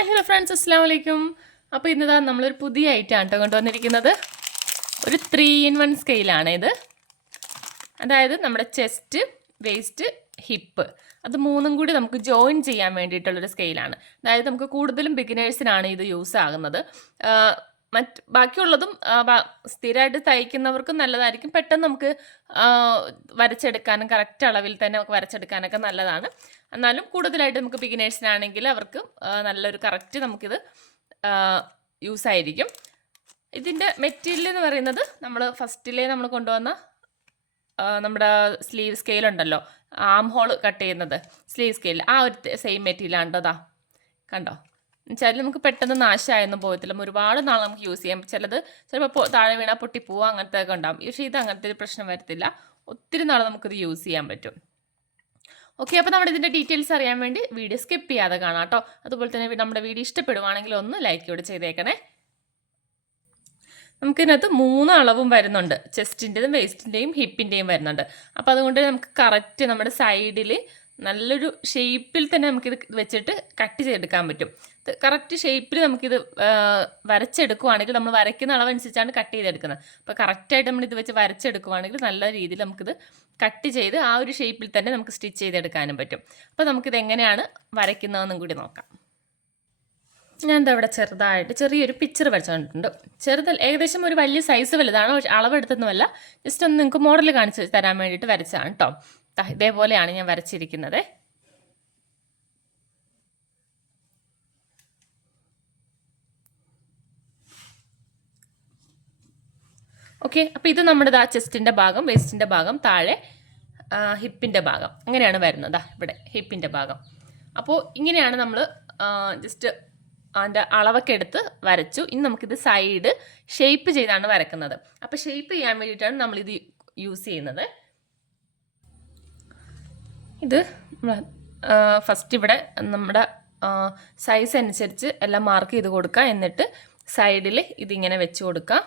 Hi hello friends അസ്സാം വലൈക്കും അപ്പോൾ ഇന്നതാ നമ്മളൊരു പുതിയ ഐറ്റം ആട്ടോ കൊണ്ടുവന്നിരിക്കുന്നത്. ഒരു ത്രീ ഇൻ വൺ സ്കെയിലാണ് ഇത്. അതായത് നമ്മുടെ ചെസ്റ്റ് വേസ്റ്റ് ഹിപ്പ് അത് മൂന്നും കൂടി നമുക്ക് ജോയിൻ ചെയ്യാൻ വേണ്ടിയിട്ടുള്ളൊരു സ്കെയിലാണ് അതായത് നമുക്ക് കൂടുതലും ബിഗിനേഴ്സിനാണ് ഇത് യൂസ് ആകുന്നത്. മറ്റ് ബാക്കിയുള്ളതും സ്ഥിരമായിട്ട് തയ്ക്കുന്നവർക്കും നല്ലതായിരിക്കും. പെട്ടെന്ന് നമുക്ക് വരച്ചെടുക്കാനും കറക്റ്റ് അളവിൽ തന്നെ നമുക്ക് വരച്ചെടുക്കാനൊക്കെ നല്ലതാണ്. എന്നാലും കൂടുതലായിട്ട് നമുക്ക് ബിഗിനേഴ്സിനാണെങ്കിൽ അവർക്ക് നല്ലൊരു കറക്റ്റ് നമുക്കിത് യൂസ് ആയിരിക്കും. ഇതിന്റെ മെറ്റീരിയൽ എന്ന് പറയുന്നത് നമ്മൾ ഫസ്റ്റിലേ നമ്മൾ കൊണ്ടുവന്ന നമ്മുടെ സ്ലീവ് സ്കെയിൽ ഉണ്ടല്ലോ ആം ഹോൾ കട്ട് ചെയ്യുന്നത് സ്ലീവ് സ്കെയിൽ ആ ഒരു സെയിം മെറ്റീരിയലാണ് കേട്ടോ കണ്ടോ? എന്നുവെച്ചാൽ നമുക്ക് പെട്ടെന്ന് നാശമായൊന്നും പോകത്തില്ല. ഒരുപാട് നാൾ നമുക്ക് യൂസ് ചെയ്യാം. ചിലത് ചിലപ്പോൾ താഴെ വീണാൽ പൊട്ടിപ്പോവുക അങ്ങനത്തെ ഒക്കെ ഉണ്ടാകും പക്ഷേ ഇത് അങ്ങനത്തെ ഒരു പ്രശ്നം വരത്തില്ല. ഒത്തിരി നാൾ നമുക്കിത് യൂസ് ചെയ്യാൻ പറ്റും. ഓക്കെ അപ്പോൾ നമ്മുടെ ഇതിന്റെ ഡീറ്റെയിൽസ് അറിയാൻ വേണ്ടി വീഡിയോ സ്കിപ്പ് ചെയ്യാതെ കാണാം കേട്ടോ. അതുപോലെ തന്നെ നമ്മുടെ വീഡിയോ ഇഷ്ടപ്പെടുവാണെങ്കിൽ ഒന്ന് ലൈക്ക് കൂടെ ചെയ്തേക്കണേ. നമുക്കിതിനകത്ത് മൂന്ന് അളവും വരുന്നുണ്ട്. ചെസ്റ്റിന്റെതും വേസ്റ്റിന്റെയും ഹിപ്പിന്റെയും വരുന്നുണ്ട്. അപ്പോൾ അതുകൊണ്ട് നമുക്ക് കറക്റ്റ് നമ്മുടെ സൈഡിൽ നല്ലൊരു ഷേപ്പിൽ തന്നെ നമുക്കിത് വെച്ചിട്ട് കട്ട് ചെയ്തെടുക്കാൻ പറ്റും. കറക്റ്റ് ഷേപ്പിൽ നമുക്കിത് വരച്ചെടുക്കുവാണെങ്കിൽ നമ്മൾ വരയ്ക്കുന്ന അളവനുസരിച്ചാണ് കട്ട് ചെയ്തെടുക്കുന്നത്. അപ്പോൾ കറക്റ്റായിട്ട് നമ്മൾ ഇത് വെച്ച് വരച്ചെടുക്കുവാണെങ്കിൽ നല്ല രീതിയിൽ നമുക്കിത് കട്ട് ചെയ്ത് ആ ഒരു ഷേപ്പിൽ തന്നെ നമുക്ക് സ്റ്റിച്ച് ചെയ്തെടുക്കാനും പറ്റും. അപ്പോൾ നമുക്കിത് എങ്ങനെയാണ് വരയ്ക്കുന്നതെന്നും കൂടി നോക്കാം. ഞാൻ ഇവിടെ ചെറുതായിട്ട് ചെറിയൊരു പിക്ചർ വരച്ചുകൊണ്ടിട്ടുണ്ട് ചെറുതൽ ഏകദേശം ഒരു വലിയ സൈസ് വലുതാണ് പക്ഷെ അളവെടുത്തൊന്നുമല്ല. ജസ്റ്റ് ഒന്ന് നിങ്ങൾക്ക് മോഡൽ കാണിച്ച് തരാൻ വേണ്ടിയിട്ട് വരച്ചതാണ് കേട്ടോ ഇതേപോലെയാണ് ഞാൻ വരച്ചിരിക്കുന്നത്. ഓക്കെ അപ്പോൾ ഇത് നമ്മുടെ ദാ ചെസ്റ്റിന്റെ ഭാഗം വേസ്റ്റിന്റെ ഭാഗം താഴെ ഹിപ്പിന്റെ ഭാഗം. അങ്ങനെയാണ് വരുന്നത് ഇവിടെ ഹിപ്പിന്റെ ഭാഗം. അപ്പോൾ ഇങ്ങനെയാണ് നമ്മൾ ജസ്റ്റ് അതിന്റെ അളവൊക്കെ എടുത്ത് വരച്ചു. ഇനി നമുക്കിത് സൈഡ് ഷേപ്പ് ചെയ്താണ് വരക്കുന്നത്. അപ്പോൾ ഷേപ്പ് ചെയ്യാൻ വേണ്ടിയിട്ടാണ് നമ്മളിത് യൂസ് ചെയ്യുന്നത്. ഇത് ഫസ്റ്റ് ഇവിടെ നമ്മുടെ സൈസ് അനുസരിച്ച് എല്ലാം മാർക്ക് ചെയ്ത് കൊടുക്കുക. എന്നിട്ട് സൈഡിൽ ഇതിങ്ങനെ വെച്ച് കൊടുക്കുക.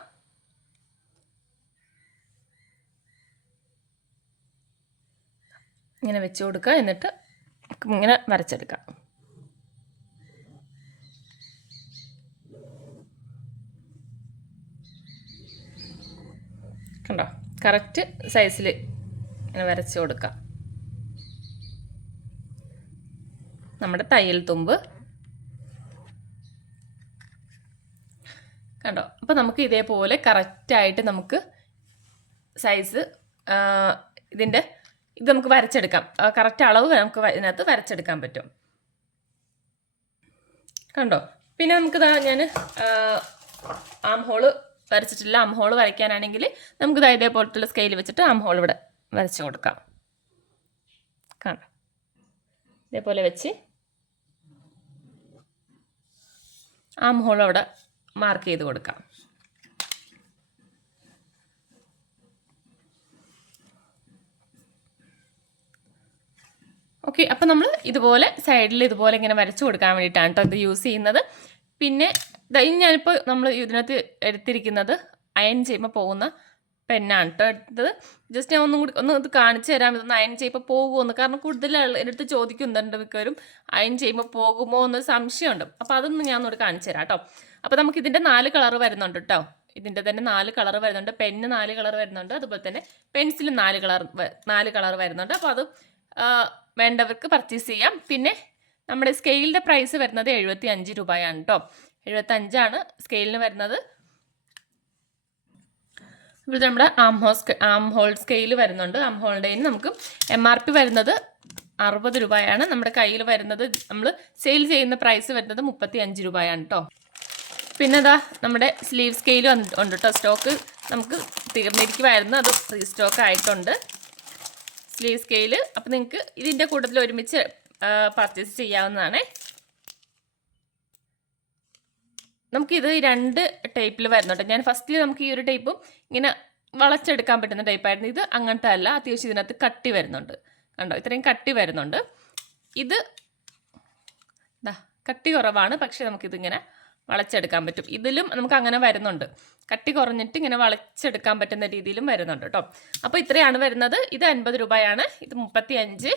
ഇങ്ങനെ വെച്ച് കൊടുക്കുക. എന്നിട്ട് ഇങ്ങനെ വരച്ചെടുക്കാം കണ്ടോ? കറക്റ്റ് സൈസിൽ ഇങ്ങനെ വരച്ച് കൊടുക്കാം നമ്മുടെ തയ്യൽ തുമ്പ്. കണ്ടോ? അപ്പോൾ നമുക്ക് ഇതേപോലെ കറക്റ്റായിട്ട് നമുക്ക് സൈസ് ഇതിന്റെ ഇത് നമുക്ക് വരച്ചെടുക്കാം. കറക്റ്റ് അളവ് നമുക്ക് ഇതിനകത്ത് വരച്ചെടുക്കാൻ പറ്റും. കണ്ടോ? പിന്നെ നമുക്കിതാ ഞാൻ ആം ഹോൾ വരച്ചിട്ടില്ല. ആം ഹോൾ വരയ്ക്കാനാണെങ്കിൽ നമുക്കിത് ഇതേപോലത്തുള്ള സ്കെയിൽ വെച്ചിട്ട് ആം ഹോൾ ഇവിടെ വരച്ച് കൊടുക്കാം. കാണാം. ഇതേപോലെ വെച്ച് ആം ഹോൾ അവിടെ മാർക്ക് ചെയ്ത് കൊടുക്കാം. ഓക്കെ അപ്പോൾ നമ്മൾ ഇതുപോലെ സൈഡിൽ ഇതുപോലെ ഇങ്ങനെ വരച്ചു കൊടുക്കാൻ വേണ്ടിയിട്ടാണ് കേട്ടോ ഇത് യൂസ് ചെയ്യുന്നത്. പിന്നെ ഇനി ഞാനിപ്പോൾ നമ്മൾ ഇതിനകത്ത് എടുത്തിരിക്കുന്നത് അയൺ ചെയ്യുമ്പോൾ പോകുന്ന പെന്നാണ് കേട്ടോ എടുത്തത്. ജസ്റ്റ് ഞാൻ ഒന്നും കൂടി ഒന്ന് ഇത് കാണിച്ചു തരാം. ഇതൊന്ന് അയൺ ചെയ്യുമ്പോൾ പോകുമെന്ന് കാരണം കൂടുതൽ എടുത്ത് ചോദിക്കുന്നുണ്ട് മിക്കവരും അയൺ ചെയ്യുമ്പോൾ പോകുമോ എന്നൊരു സംശയമുണ്ട്. അപ്പോൾ അതൊന്ന് ഞാൻ ഒന്നുകൂടി കാണിച്ചു തരാം കേട്ടോ അപ്പോൾ നമുക്ക് ഇതിന്റെ നാല് കളർ വരുന്നുണ്ട് കേട്ടോ ഇതിന്റെ തന്നെ നാല് കളർ വരുന്നുണ്ട്. പെന്ന് നാല് കളർ വരുന്നുണ്ട്. അതുപോലെ തന്നെ പെൻസിൽ നാല് കളർ നാല് കളർ വരുന്നുണ്ട്. അപ്പോൾ അത് വേണ്ടവർക്ക് പർച്ചേസ് ചെയ്യാം. പിന്നെ നമ്മുടെ സ്കെയിലിന്റെ പ്രൈസ് വരുന്നത് എഴുപത്തി അഞ്ച് രൂപയാണ് കേട്ടോ എഴുപത്തഞ്ചാണ് സ്കെയിലിന് വരുന്നത്. ഇപ്പോൾ നമ്മുടെ arm hole arm hole scale വരുന്നുണ്ട് ആം ഹോളിന്റെ നമുക്ക് എം ആർ പി വരുന്നത് അറുപത് രൂപയാണ്. നമ്മുടെ കയ്യിൽ വരുന്നത് നമ്മൾ സെയിൽ ചെയ്യുന്ന പ്രൈസ് വരുന്നത് മുപ്പത്തി അഞ്ച് രൂപയാണ് കേട്ടോ പിന്നെ അതാ നമ്മുടെ സ്ലീവ് സ്കെയിൽ ഉണ്ട് കേട്ടോ സ്റ്റോക്ക് നമുക്ക് തീർന്നിരിക്കുമായിരുന്നു അത് റീസ്റ്റോക്ക് ആയിട്ടുണ്ട്. സ്ലീവ് സ്കെയിൽ അപ്പോൾ നിങ്ങൾക്ക് ഇതിന്റെ കൂട്ടത്തിൽ ഒരുമിച്ച് പർച്ചേസ് ചെയ്യാവുന്നതാണ്. നമുക്കിത് രണ്ട് ടൈപ്പിൽ വരുന്നുണ്ട്. ഞാൻ ഫസ്റ്റിൽ നമുക്ക് ഈ ഒരു ടൈപ്പും ഇങ്ങനെ വളച്ചെടുക്കാൻ പറ്റുന്ന ടൈപ്പായിരുന്നു. ഇത് അങ്ങനത്തെ അല്ല. അത്യാവശ്യം ഇതിനകത്ത് കട്ടി വരുന്നുണ്ട്. കണ്ടോ? ഇത്രയും കട്ടി വരുന്നുണ്ട്. ഇത് കട്ടി കുറവാണ്. പക്ഷേ നമുക്കിതിങ്ങനെ വളച്ചെടുക്കാൻ പറ്റും. ഇതിലും നമുക്ക് അങ്ങനെ വരുന്നുണ്ട്. കട്ടി കുറഞ്ഞിട്ട് ഇങ്ങനെ വളച്ചെടുക്കാൻ പറ്റുന്ന രീതിയിലും വരുന്നുണ്ട് കേട്ടോ അപ്പോൾ ഇത്രയാണ് വരുന്നത്. ഇത് അൻപത് രൂപയാണ്. ഇത് മുപ്പത്തി അഞ്ച്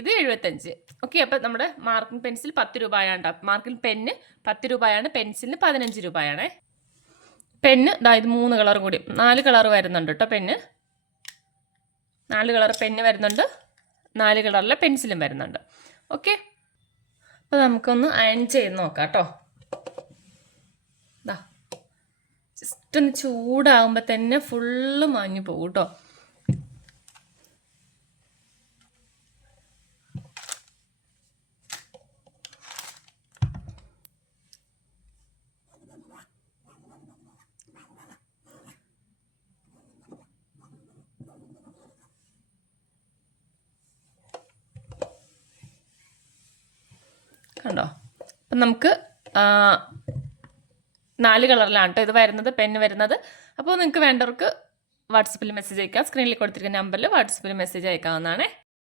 ഇത് എഴുപത്തഞ്ച് ഓക്കെ അപ്പോൾ നമ്മുടെ മാർക്കിംഗ് പെൻസിൽ പത്ത് രൂപയാണ് മാർക്കിംഗ് പെന്ന് പത്ത് രൂപയാണ്. പെൻസിലിന് പതിനഞ്ച് രൂപയാണ്. പെന്ന് ഇത് മൂന്ന് കളർ കൂടി. നാല് കളർ വരുന്നുണ്ട് കേട്ടോ പെന്ന്. നാല് കളർ പെന്ന് വരുന്നുണ്ട്. നാല് കളറിലെ പെൻസിലും വരുന്നുണ്ട്. ഓക്കെ അപ്പോൾ നമുക്കൊന്ന് അയൺ ചെയ്ത് നോക്കാം കേട്ടോ ഇതാ ജസ്റ്റ് ഒന്ന് ചൂടാകുമ്പോൾ തന്നെ ഫുള്ള് മാഞ്ഞു പോകും കേട്ടോ കണ്ടോ? അപ്പം നമുക്ക് നാല് കളറിലാണ് കേട്ടോ ഇത് വരുന്നത് പെൻ വരുന്നത്. അപ്പോൾ നിങ്ങൾക്ക് വേണ്ടവർക്ക് വാട്സപ്പിൽ മെസ്സേജ് അയക്കാം. സ്ക്രീനിൽ കൊടുത്തിരിക്കുന്ന നമ്പറിൽ വാട്സപ്പിൽ മെസ്സേജ് അയക്കാവുന്നതാണേ.